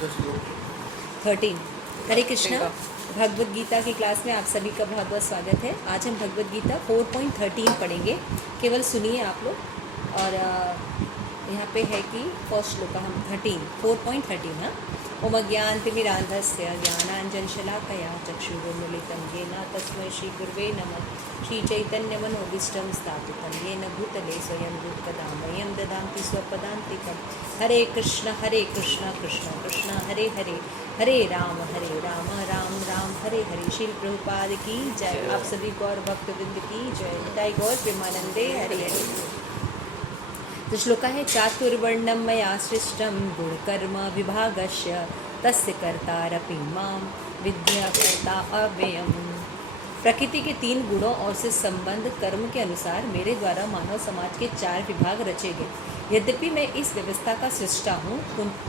13। हरे कृष्णा। भगवद गीता की क्लास में आप सभी का बहुत बहुत स्वागत है। आज हम भगवद गीता 4.13 पढ़ेंगे। केवल सुनिए आप लोग। और यहाँ पे है कि फर्स्ट श्लोक हम 4.13 ना। ओम ज्ञानतिमिरान्धस्य ज्ञानाञ्जनशलाकया चक्षुरुन्मीलितं येन तस्मै श्रीगुरुवे नमः। श्रीचैतन्यमनोभीष्टं स्थापितं येन भूतले स्वयं रूपकदा मह्यं ददाति स्वपदान्तिकं। हरे कृष्ण कृष्ण कृष्ण हरे हरे, हरे राम राम राम हरे हरे। श्रील प्रभुपाद की जय। आप सभी गौर भक्तवृंद की जय। निताई गौर प्रेमानंदे हरे हरे। तो श्लोका है चातुर्वर्णम मया सृष्टम गुणकर्म विभागस्य तस्य कर्तारपि मां विद्याकर्ता अव्ययम्। प्रकृति के 3 गुणों और से संबंध कर्म के अनुसार मेरे द्वारा मानव समाज के 4 विभाग रचे गए। यद्यपि मैं इस व्यवस्था का सृष्टा हूँ,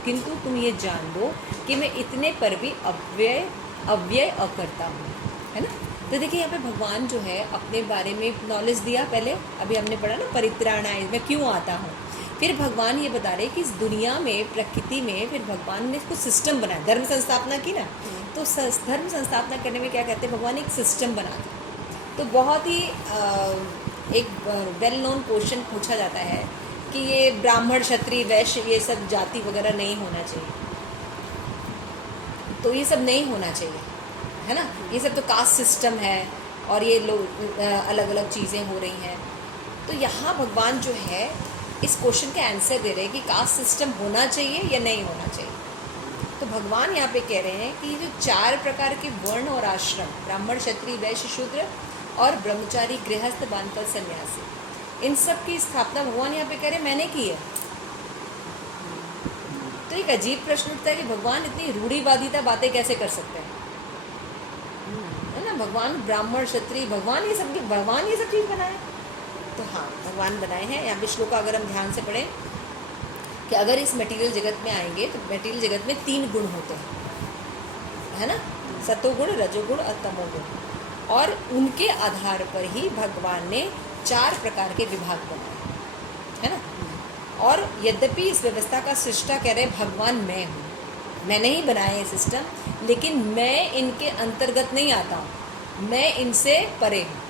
किंतु तुम ये जान लो कि मैं इतने पर भी अव्यय अकर्ता हूँ, है ना। तो देखिए यहाँ पे भगवान जो है अपने बारे में नॉलेज दिया। पहले अभी हमने पढ़ा ना परित्राणाय, मैं क्यों आता हूँ। फिर भगवान ये बता रहे कि इस दुनिया में प्रकृति में फिर भगवान ने कुछ सिस्टम बनाया। धर्म संस्थापना की ना, तो धर्म संस्थापना करने में क्या कहते हैं, भगवान एक सिस्टम बना दिया। तो बहुत ही एक वेल नोन क्वेश्चन पूछा जाता है कि ये ब्राह्मण क्षत्रिय वैश्य ये सब जाति वगैरह नहीं होना चाहिए। तो ये सब नहीं होना चाहिए, है ना। ये सब तो कास्ट सिस्टम है और ये लोग अलग अलग चीज़ें हो रही हैं। तो यहाँ भगवान जो है इस क्वेश्चन का आंसर दे रहे हैं कि कास्ट सिस्टम होना चाहिए या नहीं होना चाहिए। तो भगवान यहाँ पे कह रहे हैं कि जो 4 प्रकार के वर्ण और आश्रम, ब्राह्मण क्षत्रिय वैश्य शूद्र और ब्रह्मचारी गृहस्थ बानप्रस्थ सन्यासी, इन सब की स्थापना भगवान यहाँ पे कह रहे हैं मैंने की है। तो एक अजीब प्रश्न उठता है कि भगवान इतनी रूढ़िवादिता बातें कैसे कर सकते हैं, है ना। भगवान ब्राह्मण क्षत्रिय, भगवान ये सब चीज़ बनाए। तो हाँ, भगवान बनाए हैं। यहाँ पे श्लोक अगर हम ध्यान से पढ़ें कि अगर इस मटेरियल जगत में आएंगे तो मटेरियल जगत में 3 गुण होते हैं, है ना। सतोगुण, रजोगुण और तमोगुण, और उनके आधार पर ही भगवान ने 4 प्रकार के विभाग बनाए, है ना। और यद्यपि इस व्यवस्था का सृष्टा कह रहे भगवान मैं हूँ, मैंने ही बनाया ये सिस्टम, लेकिन मैं इनके अंतर्गत नहीं आता हूँ, मैं इनसे परे हूँ।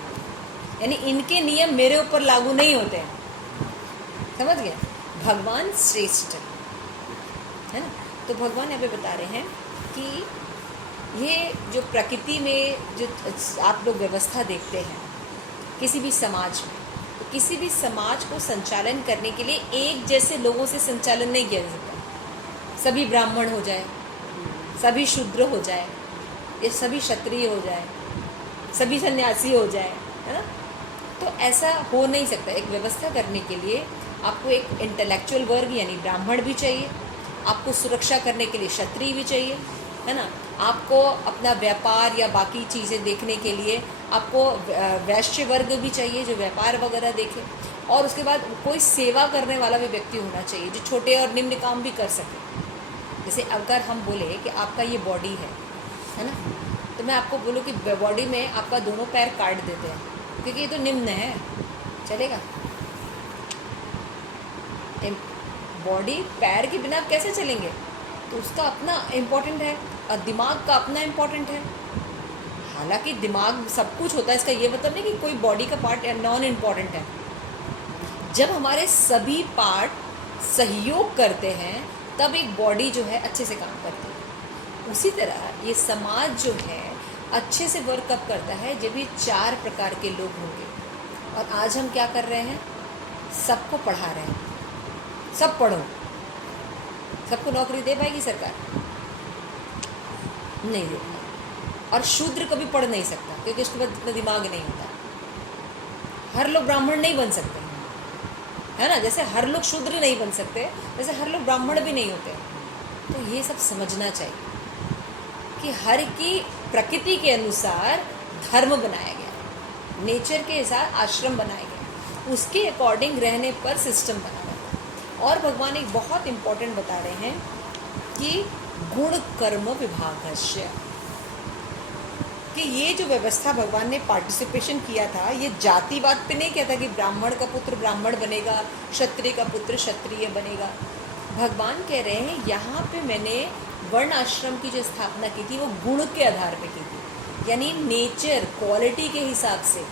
यानी इनके नियम मेरे ऊपर लागू नहीं होते हैं, समझ गए। भगवान श्रेष्ठ है ना। तो भगवान यहाँ पे बता रहे हैं कि ये जो प्रकृति में जो आप लोग व्यवस्था देखते हैं किसी भी समाज में, तो किसी भी समाज को संचालन करने के लिए एक जैसे लोगों से संचालन नहीं किया जा सकता। सभी ब्राह्मण हो जाए, सभी शूद्र हो जाए, या सभी क्षत्रिय हो जाए, सभी सन्यासी हो जाए, है ना। तो ऐसा हो नहीं सकता। एक व्यवस्था करने के लिए आपको एक इंटेलेक्चुअल वर्ग यानी ब्राह्मण भी चाहिए, आपको सुरक्षा करने के लिए क्षत्रिय भी चाहिए, है ना। आपको अपना व्यापार या बाकी चीज़ें देखने के लिए आपको वैश्य वर्ग भी चाहिए जो व्यापार वगैरह देखे, और उसके बाद कोई सेवा करने वाला भी व्यक्ति होना चाहिए जो छोटे और निम्न काम भी कर सके। जैसे अगर हम बोले कि आपका ये बॉडी है ना, तो मैं आपको बोलूँ कि बॉडी में आपका दोनों पैर काट देते हैं क्योंकि ये तो निम्न है, चलेगा। बॉडी पैर के बिना आप कैसे चलेंगे, तो उसका अपना इम्पोर्टेंट है और दिमाग का अपना इम्पोर्टेंट है। हालांकि दिमाग सब कुछ होता है, इसका ये मतलब नहीं कि कोई बॉडी का पार्ट नॉन इम्पॉर्टेंट है। जब हमारे सभी पार्ट सहयोग करते हैं तब एक बॉडी जो है अच्छे से काम करती है। उसी तरह ये समाज जो है अच्छे से वर्क कब करता है, जब ये 4 प्रकार के लोग होंगे। और आज हम क्या कर रहे हैं, सबको पढ़ा रहे हैं, सब पढ़ो। सबको नौकरी दे पाएगी सरकार? नहीं दे पाएगी। और शूद्र कभी पढ़ नहीं सकता क्योंकि उसके पास इतना दिमाग नहीं होता। हर लोग ब्राह्मण नहीं बन सकते, है ना। जैसे हर लोग शूद्र नहीं बन सकते, वैसे हर लोग ब्राह्मण भी नहीं होते। तो ये सब समझना चाहिए कि हर की प्रकृति के अनुसार धर्म बनाया गया, नेचर के हिसाब आश्रम बनाए गए, उसके अकॉर्डिंग रहने पर सिस्टम बना गया। और भगवान एक बहुत इम्पोर्टेंट बता रहे हैं कि गुण कर्म विभागस्य, कि ये जो व्यवस्था भगवान ने पार्टिसिपेशन किया था, ये जातिवाद पे नहीं किया था कि ब्राह्मण का पुत्र ब्राह्मण बनेगा, क्षत्रिय का पुत्र क्षत्रिय बनेगा। भगवान कह रहे हैं यहाँ पे मैंने वर्ण आश्रम की जो स्थापना की थी वो गुण के आधार पे की थी, यानी नेचर क्वालिटी के हिसाब से।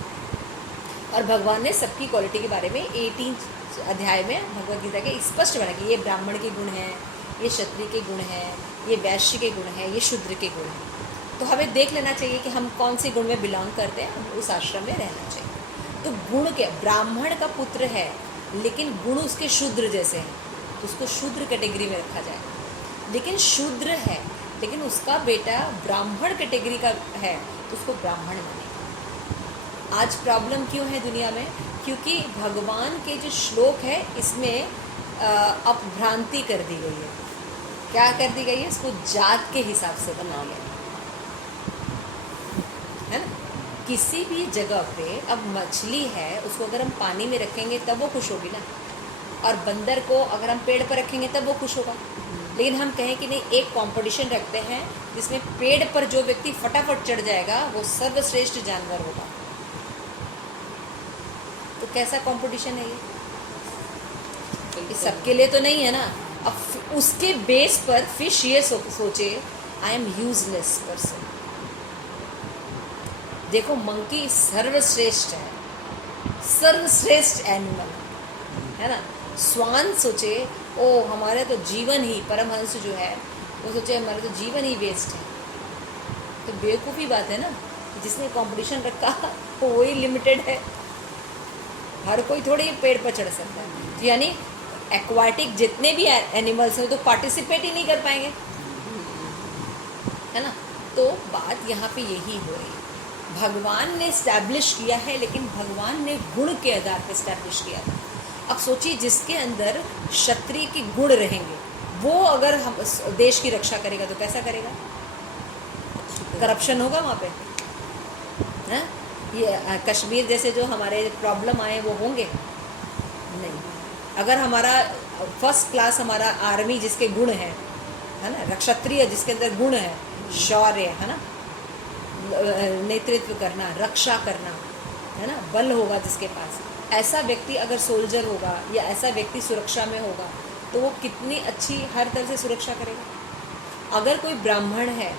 और भगवान ने सबकी क्वालिटी के बारे में 18 अध्याय में भगवद गीता के स्पष्ट बना कि ये ब्राह्मण के गुण हैं, ये क्षत्रिय के गुण हैं, ये वैश्य के गुण हैं, ये शूद्र के गुण हैं। तो हमें देख लेना चाहिए कि हम कौन से गुण में बिलोंग करते हैं, हम उस आश्रम में रहना चाहिए। तो गुण के, ब्राह्मण का पुत्र है लेकिन गुण उसके शूद्र जैसे हैं, तो उसको शूद्र कैटेगरी में रखा जाए। लेकिन शूद्र है लेकिन उसका बेटा ब्राह्मण कैटेगरी का है, तो उसको ब्राह्मण मानेगा। आज प्रॉब्लम क्यों है दुनिया में? क्योंकि भगवान के जो श्लोक है इसमें अपभ्रांति कर दी गई है। क्या कर दी गई है? इसको जात के हिसाब से बना लिया है ना। किसी भी जगह पे अब मछली है, उसको अगर हम पानी में रखेंगे तब वो खुश होगी ना, और बंदर को अगर हम पेड़ पर रखेंगे तब वो खुश होगा। लेकिन हम कहें कि नहीं, एक कंपटीशन रखते हैं जिसमें पेड़ पर जो व्यक्ति फटाफट चढ़ जाएगा वो सर्वश्रेष्ठ जानवर होगा। तो कैसा कंपटीशन है ये? सबके लिए तो नहीं है ना। अब उसके बेस पर फिश ये सोचे आई एम यूजलेस पर्सन। देखो मंकी सर्वश्रेष्ठ है, सर्वश्रेष्ठ एनिमल है ना। स्वान सोचे ओ हमारे तो जीवन ही, परमहंस जो है वो सोचे हमारे तो जीवन ही वेस्ट है। तो बेवकूफ़ी बात है ना, जिसने कंपटीशन रखा वो वही लिमिटेड है, हर कोई थोड़ी पेड़ पर चढ़ सकता है। तो यानी एक्वाटिक जितने भी एनिमल्स हैं तो पार्टिसिपेट ही नहीं कर पाएंगे, है ना। तो बात यहाँ पे यही हो रही है। भगवान ने इस्टेब्लिश किया है, लेकिन भगवान ने गुण के आधार पर इस्टेब्लिश किया था। अब सोचिए जिसके अंदर क्षत्रिय के गुण रहेंगे वो अगर हम देश की रक्षा करेगा तो कैसा करेगा? करप्शन होगा वहाँ पे, हैं? ये कश्मीर जैसे जो हमारे प्रॉब्लम आए वो होंगे नहीं। अगर हमारा फर्स्ट क्लास हमारा आर्मी जिसके गुण है ना, क्षत्रिय जिसके अंदर गुण है, शौर्य है ना, नेतृत्व करना, रक्षा करना, है ना, बल होगा जिसके पास, ऐसा व्यक्ति अगर सोल्जर होगा या ऐसा व्यक्ति सुरक्षा में होगा तो वो कितनी अच्छी हर तरह से सुरक्षा करेगा। अगर कोई ब्राह्मण है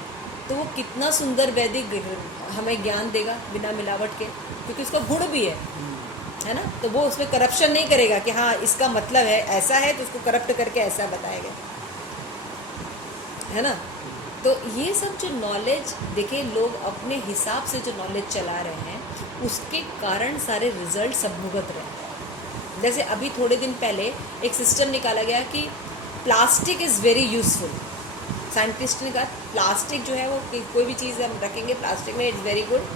तो वो कितना सुंदर वैदिक हमें ज्ञान देगा बिना मिलावट के, क्योंकि उसका गुण भी है ना। तो वो उसमें करप्शन नहीं करेगा कि हाँ इसका मतलब है ऐसा है तो उसको करप्ट करके ऐसा बताएगा, है ना। तो ये सब जो नॉलेज, देखिए लोग अपने हिसाब से जो नॉलेज चला रहे हैं उसके कारण सारे रिजल्ट सब भुगत रहे हैं। जैसे अभी थोड़े दिन पहले एक सिस्टम निकाला गया कि plastic is very useful. Scientist ने कहा प्लास्टिक जो है वो कोई भी चीज़ हम रखेंगे प्लास्टिक में इट्स वेरी गुड,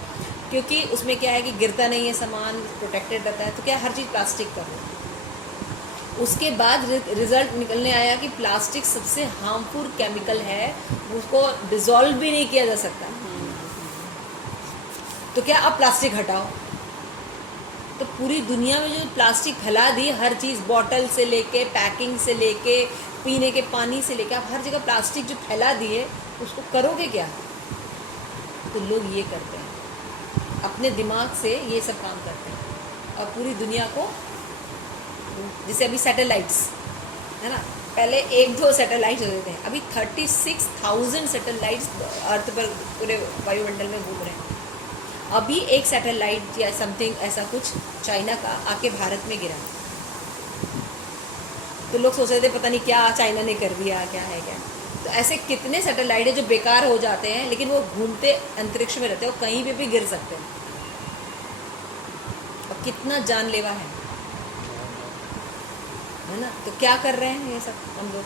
क्योंकि उसमें क्या है कि गिरता नहीं है सामान, प्रोटेक्टेड रहता है। तो क्या हर चीज़ प्लास्टिक का हो। उसके बाद रिजल्ट निकलने आया कि प्लास्टिक सबसे हार्मफुल केमिकल है, उसको डिज़ोल्व भी नहीं किया जा सकता। तो क्या अब प्लास्टिक हटाओ। तो पूरी दुनिया में जो प्लास्टिक फैला दी, हर चीज़ बॉटल से लेके पैकिंग से लेके पीने के पानी से लेके, आप हर जगह प्लास्टिक जो फैला दिए उसको करोगे क्या? तो लोग ये करते हैं, अपने दिमाग से ये सब काम करते हैं और पूरी दुनिया को, जैसे अभी सैटेलाइट्स है ना, पहले 1-2 सैटेलाइट्स होते थे, अभी 36,000 सैटेलाइट्स अर्थ पर पूरे वायुमंडल में घूम रहे हैं। अभी एक सैटेलाइट या समथिंग ऐसा कुछ चाइना का आके भारत में गिरा, तो लोग सोच रहे थे पता नहीं क्या चाइना ने कर दिया, क्या है क्या। तो ऐसे कितने सैटेलाइट है जो बेकार हो जाते हैं, लेकिन वो घूमते अंतरिक्ष में रहते हैं और कहीं पे भी गिर सकते हैं, और कितना जानलेवा है ना। तो क्या कर रहे हैं ये सब हम लोग?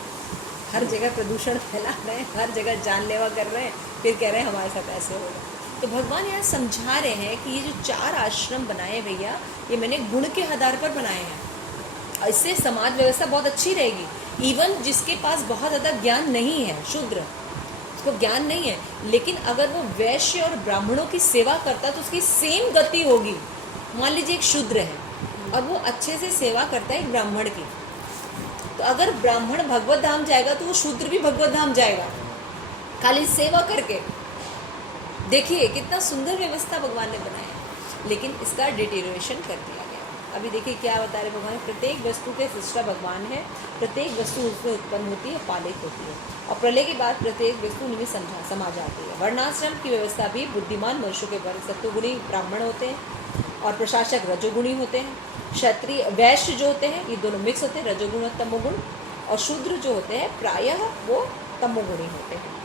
हर जगह प्रदूषण फैला रहे हैं, हर जगह जानलेवा कर रहे हैं, फिर कह रहे हैं हमारे साथ ऐसे होगा। तो भगवान यहाँ समझा रहे हैं कि ये जो 4 आश्रम बनाए भैया, ये मैंने गुण के आधार पर बनाए हैं। इससे समाज व्यवस्था बहुत अच्छी रहेगी। इवन जिसके पास बहुत ज़्यादा ज्ञान नहीं है, शूद्र, उसको ज्ञान नहीं है, लेकिन अगर वो वैश्य और ब्राह्मणों की सेवा करता तो उसकी सेम गति होगी। मान लीजिए एक शूद्र है और वो अच्छे से सेवा करता है एक ब्राह्मण की, तो अगर ब्राह्मण भगवत धाम जाएगा तो वो शूद्र भी भगवत धाम जाएगा, खाली सेवा करके। देखिए कितना सुंदर व्यवस्था भगवान ने बनाया, लेकिन इसका डिटेरियोरेशन कर दिया गया। अभी देखिए क्या बता रहे भगवान, प्रत्येक वस्तु के सृष्टा भगवान है, प्रत्येक वस्तु उसमें उत्पन्न होती है, पालित होती है, और प्रलय के बाद प्रत्येक वस्तु उनमें समा जाती है। वर्णाश्रम की व्यवस्था भी बुद्धिमान मनुष्यों के वर्ग सत्वगुणी ब्राह्मण होते हैं और प्रशासक रजोगुणी होते हैं। क्षत्रिय वैश्य जो होते हैं ये दोनों मिक्स होते हैं, रजोगुण और तमोगुण, और शूद्र जो होते हैं प्रायः वो तमोगुणी होते हैं।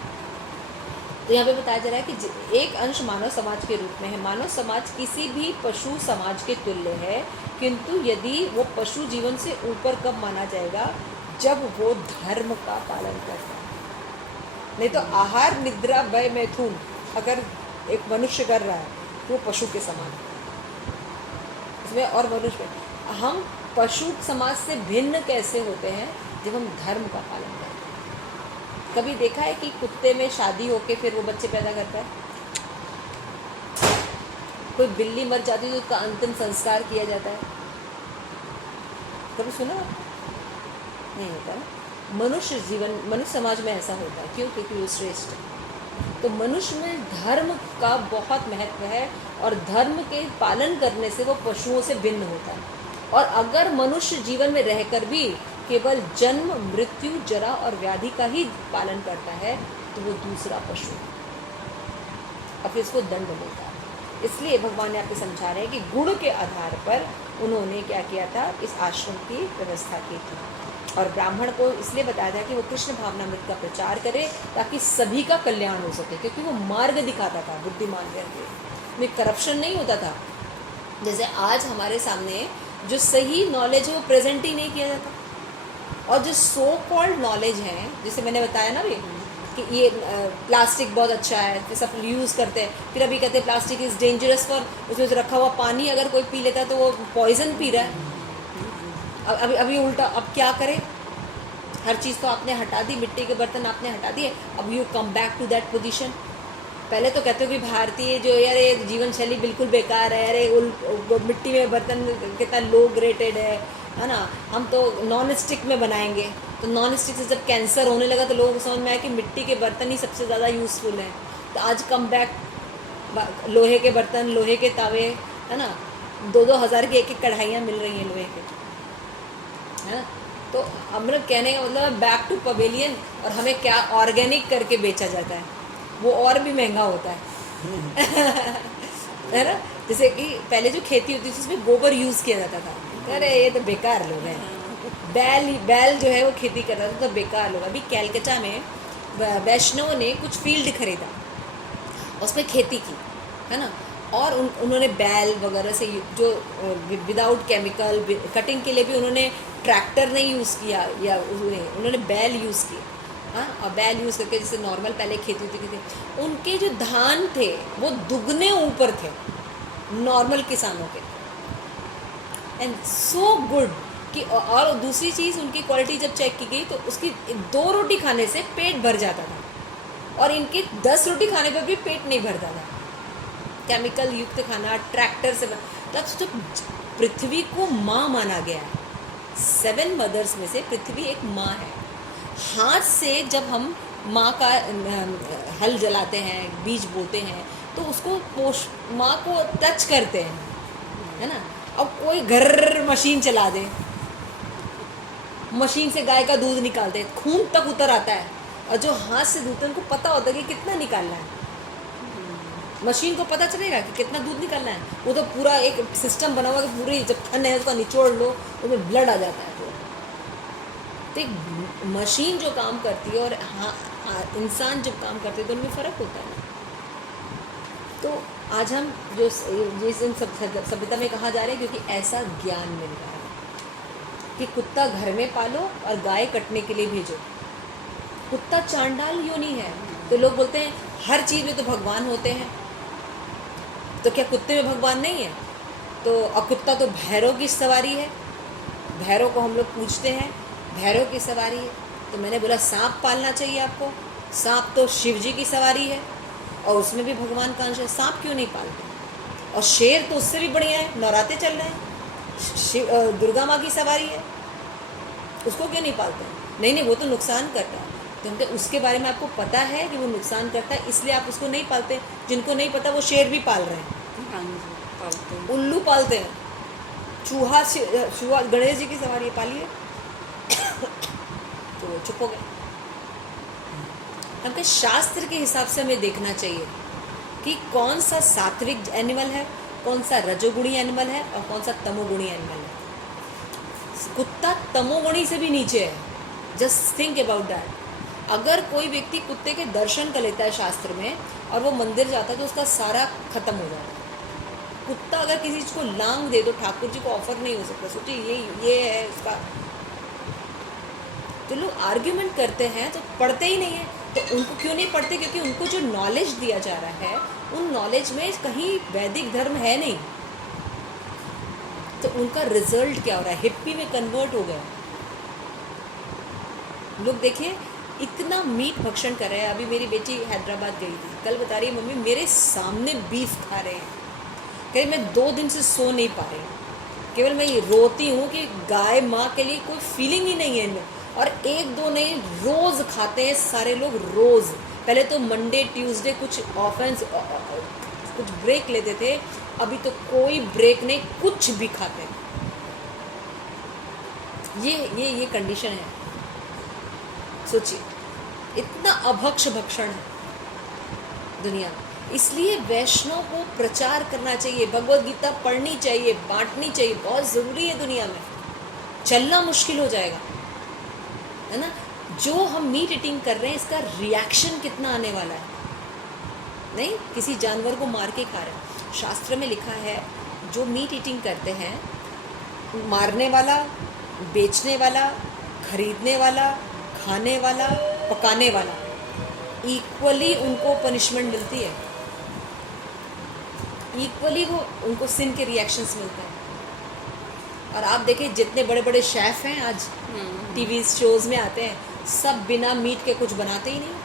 तो यहाँ पे बताया जा रहा है कि एक अंश मानव समाज के रूप में है। मानव समाज किसी भी पशु समाज के तुल्य है, किंतु यदि वो पशु जीवन से ऊपर कब माना जाएगा, जब वो धर्म का पालन करता है। नहीं तो आहार निद्रा भय मैथुन अगर एक मनुष्य कर रहा है तो वो पशु के समान है इसमें। और मनुष्य हम पशु समाज से भिन्न कैसे होते हैं, जब हम धर्म का पालन करते हैं। कभी देखा है कि कुत्ते में शादी होके फिर वो बच्चे पैदा करता है? कोई बिल्ली मर जाती है तो उसका अंतिम संस्कार किया जाता है, कभी सुना? नहीं होता ना। मनुष्य जीवन, मनुष्य समाज में ऐसा होता है। क्यों? क्योंकि वो श्रेष्ठ है। तो मनुष्य में धर्म का बहुत महत्व है, और धर्म के पालन करने से वो पशुओं से भिन्न होता है। और अगर मनुष्य जीवन में रहकर भी केवल जन्म मृत्यु जरा और व्याधि का ही पालन करता है तो वो दूसरा पशु, और फिर इसको दंड मिलता है। इसलिए भगवान यहाँ पे समझा रहे हैं कि गुण के आधार पर उन्होंने क्या किया था, इस आश्रम की व्यवस्था की थी। और ब्राह्मण को इसलिए बताया था कि वो कृष्ण भावनामृत का प्रचार करे ताकि सभी का कल्याण हो सके, क्योंकि वो मार्ग दिखाता था बुद्धिमान व्यक्ति में, करप्शन नहीं होता था। जैसे आज हमारे सामने जो सही नॉलेज है वो प्रेजेंट ही नहीं किया जाता, और जो सो कॉल्ड नॉलेज है, जैसे मैंने बताया ना भी कि ये प्लास्टिक बहुत अच्छा है, ये सब यूज़ करते हैं, फिर अभी कहते हैं प्लास्टिक इज़ डेंजरस फॉर, उसमें से रखा हुआ पानी अगर कोई पी लेता है तो वो पॉइजन पी रहा है। अभी उल्टा, अब क्या करें? हर चीज़ तो आपने हटा दी, मिट्टी के बर्तन आपने हटा दिए, अब you come back to that position. पहले तो कहते हो कि भारतीय जो यार ये जीवन शैली बिल्कुल बेकार है, अरे मिट्टी में बर्तन कितना लो ग्रेटेड है ना, हम तो नॉन स्टिक में बनाएंगे। तो नॉन स्टिक से जब कैंसर होने लगा तो लोग समझ में आया कि मिट्टी के बर्तन ही सबसे ज़्यादा यूज़फुल हैं। तो आज कम बैक, लोहे के बर्तन, लोहे के तवे, है ना, 2-2 हज़ार की एक कढ़ाइयाँ मिल रही हैं लोहे के, है ना। तो हम लोग कहने का मतलब बैक टू पवेलियन, और हमें क्या ऑर्गेनिक करके बेचा जाता है, वो और भी महंगा होता है है ना। जैसे कि पहले जो खेती होती थी उसमें गोबर यूज़ किया जाता था, अरे ये तो बेकार लोग हैं। बैल जो है वो खेती कर रहा था, तो बेकार लोग। अभी कैलकाटा में वैष्णव ने कुछ फील्ड खरीदा, उसमें खेती की, है ना, और उन्होंने बैल वगैरह से जो विदाउट केमिकल कटिंग के लिए भी उन्होंने ट्रैक्टर नहीं यूज़ किया, या उन्होंने बैल यूज़ किया। हाँ, और बैल यूज़ करके जैसे नॉर्मल पहले खेती होती थी, उनके जो धान थे वो दुगने ऊपर थे नॉर्मल किसानों के, एंड सो गुड कि। और दूसरी चीज़, उनकी क्वालिटी जब चेक की गई तो उसकी 2 रोटी खाने से पेट भर जाता था, और इनके 10 रोटी खाने पर भी पेट नहीं भरता था। केमिकल युक्त खाना, ट्रैक्टर से, तब तो पृथ्वी को माँ माना गया है। 7 मदर्स में से पृथ्वी एक माँ है। हाथ से जब हम माँ का हल जलाते हैं, बीज बोते हैं, तो उसको माँ को टच करते हैं, है ना। अब कोई घर मशीन चला दे, मशीन से गाय का दूध निकालते, खून तक उतर आता है, और जो हाथ से दूधते हैं उनको पता होता है कि कितना निकालना है। मशीन को पता चलेगा कि कितना दूध निकालना है? वो तो पूरा एक सिस्टम बना हुआ है, पूरी जब थन है उसका निचोड़ लो, उसमें ब्लड आ जाता है। तो एक मशीन जो काम करती है और इंसान जब काम करते हैं तो उनमें फ़र्क होता है। तो आज हम जो सभ्यता में कहा जा रहा है, क्योंकि ऐसा ज्ञान मिल रहा है कि कुत्ता घर में पालो और गाय कटने के लिए भेजो। कुत्ता चांडाल योनि है, तो लोग बोलते हैं हर चीज़ में तो भगवान होते हैं, तो क्या कुत्ते में भगवान नहीं है? तो और कुत्ता तो भैरव की सवारी है, भैरव को हम लोग पूजते हैं, भैरव की सवारी है। तो मैंने बोला सांप पालना चाहिए आपको, सांप तो शिव जी की सवारी है और उसमें भी भगवान का अंश है, सांप क्यों नहीं पालते? और शेर तो उससे भी बढ़िया है, नवरात्रे चल रहे हैं, दुर्गा माँ की सवारी है, उसको क्यों नहीं पालते? नहीं, वो तो नुकसान करता है। क्योंकि उसके बारे में आपको पता है कि वो नुकसान करता है, इसलिए आप उसको नहीं पालते। जिनको नहीं पता वो शेर भी पाल रहे हैं, उल्लू पालते हैं, चूहा गणेश जी की सवारी पालिए तो वो चुप हो गए। हमके शास्त्र के हिसाब से हमें देखना चाहिए कि कौन सा सात्विक एनिमल है, कौन सा रजोगुणी एनिमल है और कौन सा तमोगुणी एनिमल है। कुत्ता तमोगुणी से भी नीचे है, जस्ट थिंक अबाउट दैट। अगर कोई व्यक्ति कुत्ते के दर्शन कर लेता है शास्त्र में और वो मंदिर जाता है तो उसका सारा खत्म हो जाता है। कुत्ता अगर किसी चीज़ को लांग दे तो ठाकुर जी को ऑफर नहीं हो सकता। सोचिए ये है उसका। तो लोग आर्ग्यूमेंट करते हैं तो पढ़ते ही नहीं है। तो उनको क्यों नहीं पढ़ते? क्योंकि उनको जो नॉलेज दिया जा रहा है उन नॉलेज में कहीं वैदिक धर्म है नहीं। तो उनका रिजल्ट क्या हो रहा है? हिप्पी में कन्वर्ट हो गया। लोग देखिए इतना मीट भक्षण कर रहे हैं। अभी मेरी बेटी हैदराबाद गई थी, कल बता रही है मम्मी मेरे सामने बीफ खा रहे हैं, कहीं मैं 2 दिन से सो नहीं पा रही। केवल मैं ये रोती हूँ कि गाय माँ के लिए कोई फीलिंग ही नहीं है इनमें। और 1-2 नहीं, रोज़ खाते हैं सारे लोग, रोज़। पहले तो मंडे ट्यूसडे कुछ ऑफेंस कुछ ब्रेक लेते थे, अभी तो कोई ब्रेक नहीं, कुछ भी खाते हैं। ये कंडीशन है। सोचिए इतना अभक्ष भक्षण है दुनिया में। इसलिए वैष्णव को प्रचार करना चाहिए, भगवद गीता पढ़नी चाहिए, बांटनी चाहिए, बहुत ज़रूरी है। दुनिया में चलना मुश्किल हो जाएगा, है ना। जो हम मीट ईटिंग कर रहे हैं इसका रिएक्शन कितना आने वाला है। नहीं, किसी जानवर को मार के खा रहे हैं। शास्त्र में लिखा है जो मीट ईटिंग करते हैं, मारने वाला, बेचने वाला, खरीदने वाला, खाने वाला, पकाने वाला, इक्वली उनको पनिशमेंट मिलती है। इक्वली वो उनको सिन के रिएक्शंस मिलते हैं। और आप देखें जितने बड़े बड़े शेफ हैं आज टीवी शोज़ में आते हैं, सब बिना मीट के कुछ बनाते ही नहीं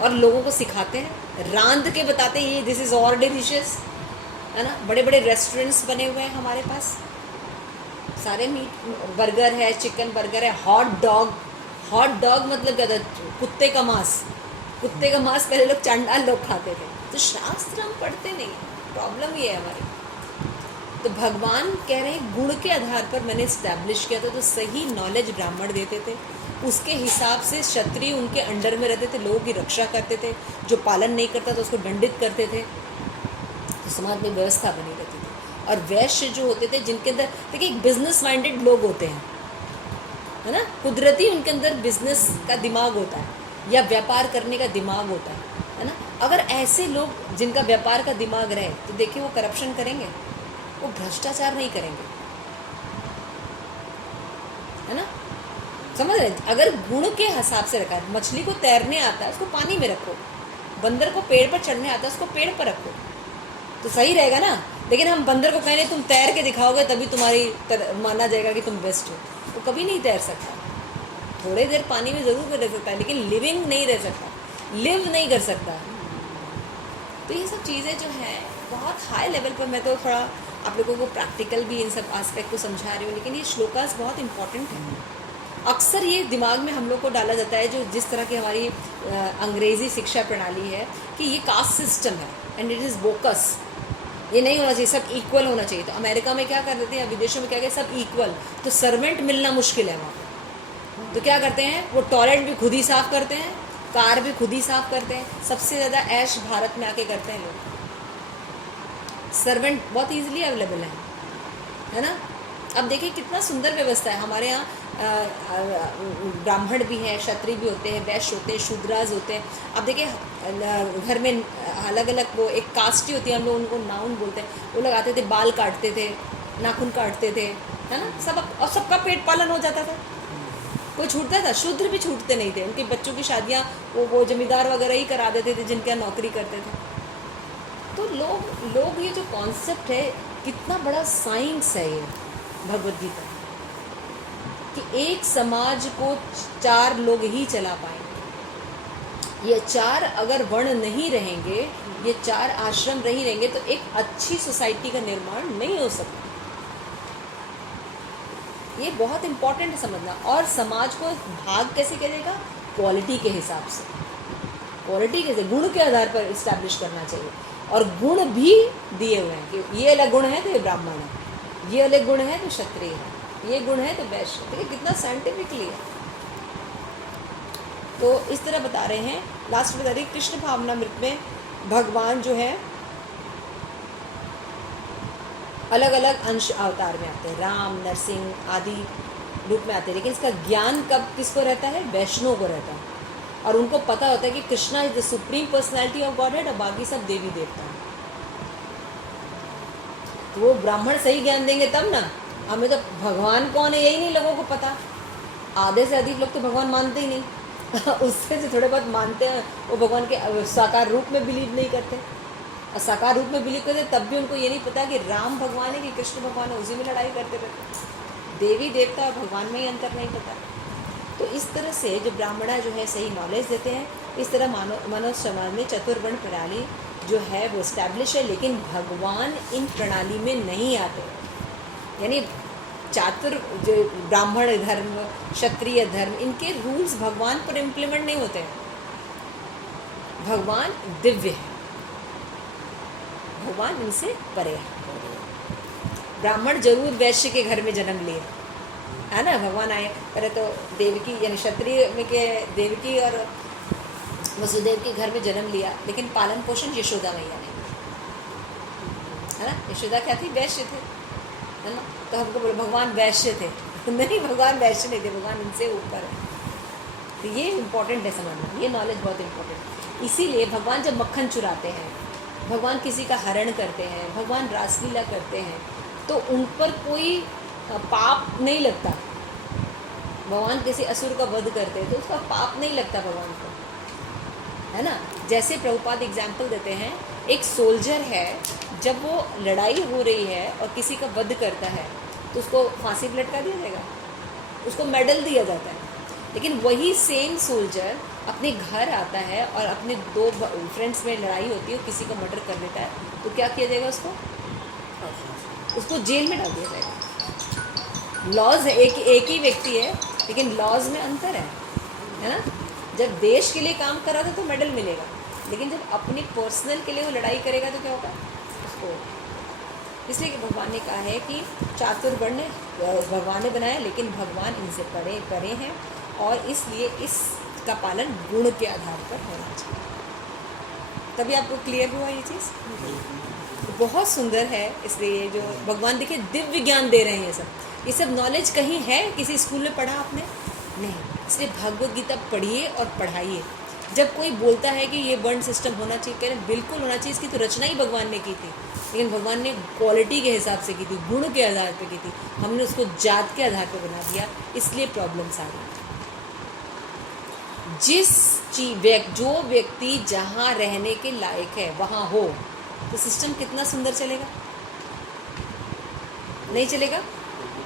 और लोगों को सिखाते हैं, रांध के बताते हैं ये दिस इज़ और डिलीशियस, है ना। बड़े बड़े रेस्टोरेंट्स बने हुए हैं हमारे पास, सारे मीट, बर्गर है, चिकन बर्गर है, हॉट डॉग मतलब क्या था? कुत्ते का मांस। कुत्ते का मांस पहले लोग चांडाल लोग खाते थे। तो शास्त्र हम पढ़ते नहीं, प्रॉब्लम ये है हमारी। तो भगवान कह रहे हैं गुण के आधार पर मैंने इस्टेब्लिश किया था। तो सही नॉलेज ब्राह्मण देते थे, उसके हिसाब से क्षत्रिय उनके अंडर में रहते थे, लोगों की रक्षा करते थे। जो पालन नहीं करता था उसको दंडित करते थे। तो समाज में व्यवस्था बनी रहती थी। और वैश्य जो होते थे जिनके अंदर देखिए बिजनेस माइंडेड लोग होते हैं, है ना, कुदरती उनके अंदर बिजनेस का दिमाग होता है या व्यापार करने का दिमाग होता है ना। अगर ऐसे लोग जिनका व्यापार का दिमाग रहे तो देखिए वो करप्शन करेंगे, वो भ्रष्टाचार नहीं करेंगे, है ना। समझ रहे? अगर गुण के हिसाब से रखा है, मछली को तैरने आता है उसको पानी में रखो, बंदर को पेड़ पर चढ़ने आता है उसको पेड़ पर रखो, तो सही रहेगा ना। लेकिन हम बंदर को कहें तुम तैर के दिखाओगे तभी तुम्हारी माना जाएगा कि तुम बेस्ट हो, वो कभी नहीं तैर सकता। थोड़े देर पानी में ज़रूर रह सकता है लेकिन लिविंग नहीं रह सकता, लिव नहीं कर सकता। तो ये सब चीज़ें जो हैं बहुत हाई लेवल पर, मैं तो थोड़ा आप लोगों को प्रैक्टिकल भी इन सब एस्पेक्ट को समझा रही हूँ, लेकिन ये श्लोकास बहुत इंपॉर्टेंट है। अक्सर ये दिमाग में हम लोग को डाला जाता है, जो जिस तरह की हमारी अंग्रेज़ी शिक्षा प्रणाली है, कि ये कास्ट सिस्टम है एंड इट इज़ बोकस, ये नहीं होना चाहिए, सब इक्वल होना चाहिए। तो अमेरिका में क्या कर देते हैं, विदेशों में क्या कहते हैं, सब इक्वल। तो सर्वेंट मिलना मुश्किल है वहाँ पर। तो क्या करते हैं, वो टॉयलेट भी खुद ही साफ़ करते हैं, कार भी खुद ही साफ़ करते हैं। सबसे ज़्यादा ऐश भारत में आके करते हैं लोग। सर्वेंट बहुत ईजिली अवेलेबल है ना। अब देखिए कितना सुंदर व्यवस्था है हमारे यहाँ। ब्राह्मण भी हैं, क्षत्रिय भी होते हैं, वैश्य होते हैं, शूद्राज होते हैं। अब देखिए घर में अलग अलग वो एक कास्ट ही होती है, हम लोग उनको नाउन बोलते हैं। वो लोग आते थे, बाल काटते थे, नाखून काटते थे, है ना, सब। और सबका पेट पालन हो जाता था, कोई छूटता था? शूद्र भी छूटते नहीं थे। उनके बच्चों की शादियाँ वो जमींदार वगैरह ही करा देते थे जिनके यहाँ नौकरी करते थे। तो लोग ये जो कॉन्सेप्ट है, कितना बड़ा साइंस है ये भगवद गीता, कि एक समाज को 4 लोग ही चला पाएंगे। ये 4 अगर वर्ण नहीं रहेंगे, ये 4 आश्रम नहीं रहेंगे, तो एक अच्छी सोसाइटी का निर्माण नहीं हो सकता। ये बहुत इंपॉर्टेंट है समझना। और समाज को भाग कैसे करेगा? क्वालिटी के हिसाब से, क्वालिटी कैसे, गुण के आधार पर इस्टेब्लिश करना चाहिए। और गुण भी दिए हुए हैं कि ये अलग गुण है तो ये ब्राह्मण है, ये अलग गुण है तो क्षत्रिय है, ये गुण है तो वैश्य। देखिए कितना साइंटिफिकली है। तो इस तरह बता रहे हैं। लास्ट में बता रही कृष्ण भावनामृत में भगवान जो है अलग अलग अंश अवतार में आते हैं, राम, नरसिंह आदि रूप में आते हैं, लेकिन इसका ज्ञान कब किसको रहता है? वैष्णव को रहता है। और उनको पता होता है कि Krishna is the supreme personality of godhead और बाकी सब देवी देवता हैं। तो वो ब्राह्मण सही ज्ञान देंगे तब ना। हमें तो भगवान कौन है यही नहीं लोगों को पता। आधे से अधिक लोग तो भगवान मानते ही नहीं उससे जो थोड़े बहुत मानते हैं वो भगवान के साकार रूप में बिलीव नहीं करते। और साकार रूप में बिलीव करते तब भी उनको ये नहीं पता कि राम भगवान है कि कृष्ण भगवान है, उसी में लड़ाई करते रहते। देवी देवता और भगवान में ही अंतर नहीं पता। तो इस तरह से जो ब्राह्मणा जो है सही नॉलेज देते हैं। इस तरह मानव समाज में चतुर्वर्ण प्रणाली जो है वो इस्टेब्लिश है, लेकिन भगवान इन प्रणाली में नहीं आते। यानी जो ब्राह्मण धर्म, क्षत्रिय धर्म, इनके रूल्स भगवान पर इम्प्लीमेंट नहीं होते हैं। भगवान दिव्य है, भगवान इनसे परे है। ब्राह्मण जरूर वैश्य के घर में जन्म लिए, है ना। भगवान आए पहले तो देवकी यानी क्षत्रिय में के देवकी और वसुदेव के घर में जन्म लिया, लेकिन पालन पोषण यशोदा मैया ने, है ना। यशोदा क्या थी? वैश्य थे, है ना। तो हमको बोले भगवान वैश्य थे नहीं, भगवान वैश्य नहीं थे, भगवान इनसे ऊपर है। तो ये इम्पोर्टेंट है समझना, ये नॉलेज बहुत इम्पोर्टेंट। इसीलिए भगवान जब मक्खन चुराते हैं, भगवान किसी का हरण करते हैं, भगवान रासलीला करते हैं, तो उन पर कोई पाप नहीं लगता। भगवान किसी असुर का वध करते हैं तो उसका पाप नहीं लगता भगवान को, है ना। जैसे प्रभुपाद एग्जाम्पल देते हैं, एक सोल्जर है, जब वो लड़ाई हो रही है और किसी का वध करता है तो उसको फांसी पर लटका दिया जाएगा, उसको मेडल दिया जाता है। लेकिन वही सेम सोल्जर अपने घर आता है और अपने दो फ्रेंड्स में लड़ाई होती है, किसी का मर्डर कर देता है, तो क्या किया जाएगा? उसको जेल में डाल दिया जाएगा। लॉज एक ही व्यक्ति है, लेकिन लॉज में अंतर है ना। जब देश के लिए काम कर रहा था तो मेडल मिलेगा, लेकिन जब अपने पर्सनल के लिए वो लड़ाई करेगा तो क्या होगा उसको। इसलिए कि भगवान ने कहा है कि चातुर्वर्ण भगवान ने बनाया, लेकिन भगवान इनसे परे हैं, और इसलिए इसका पालन गुण के आधार पर होना चाहिए। तभी आपको क्लियर हुआ ये चीज़। बहुत सुंदर है। इसलिए जो भगवान देखिए दिव्य ज्ञान दे रहे हैं, ये सब नॉलेज कहीं है किसी स्कूल में पढ़ा आपने? नहीं। इसलिए भगवद गीता पढ़िए और पढ़ाइए। जब कोई बोलता है कि ये वर्ण सिस्टम होना चाहिए, कह रहे बिल्कुल होना चाहिए। इसकी तो रचना ही भगवान ने की थी, लेकिन भगवान ने क्वालिटी के हिसाब से की थी, गुण के आधार पर की थी। हमने उसको जात के आधार पर बना दिया, इसलिए प्रॉब्लम्स आ गई। जो व्यक्ति जहाँ रहने के लायक है वहाँ हो तो सिस्टम कितना सुंदर चलेगा? नहीं चलेगा,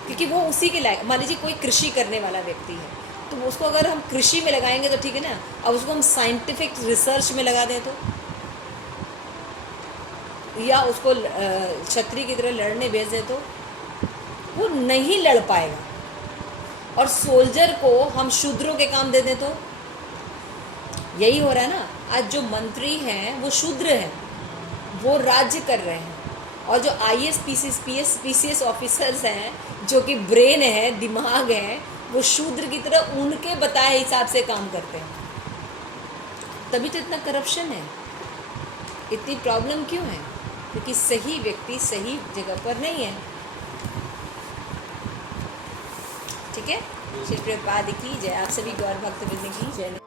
क्योंकि वो उसी के लायक। मान लीजिए कोई कृषि करने वाला व्यक्ति है, तो उसको अगर हम कृषि में लगाएंगे तो ठीक है ना। अब उसको हम साइंटिफिक रिसर्च में लगा दें तो, या उसको क्षत्रिय की तरह लड़ने भेज दें तो वो नहीं लड़ पाएगा। और सोल्जर को हम शूद्रों के काम दे दें तो यही हो रहा है ना। आज जो मंत्री हैं वो शूद्र हैं, वो राज्य कर रहे हैं, और जो IAS PCS ऑफिसर्स हैं जो कि ब्रेन है, दिमाग है, वो शूद्र की तरह उनके बताए हिसाब से काम करते हैं। तभी तो इतना करप्शन है, इतनी प्रॉब्लम क्यों है? क्योंकि सही व्यक्ति सही जगह पर नहीं है। ठीक है। श्री प्रभुपाद की जय। आप सभी गौर भक्त वृंद की जय।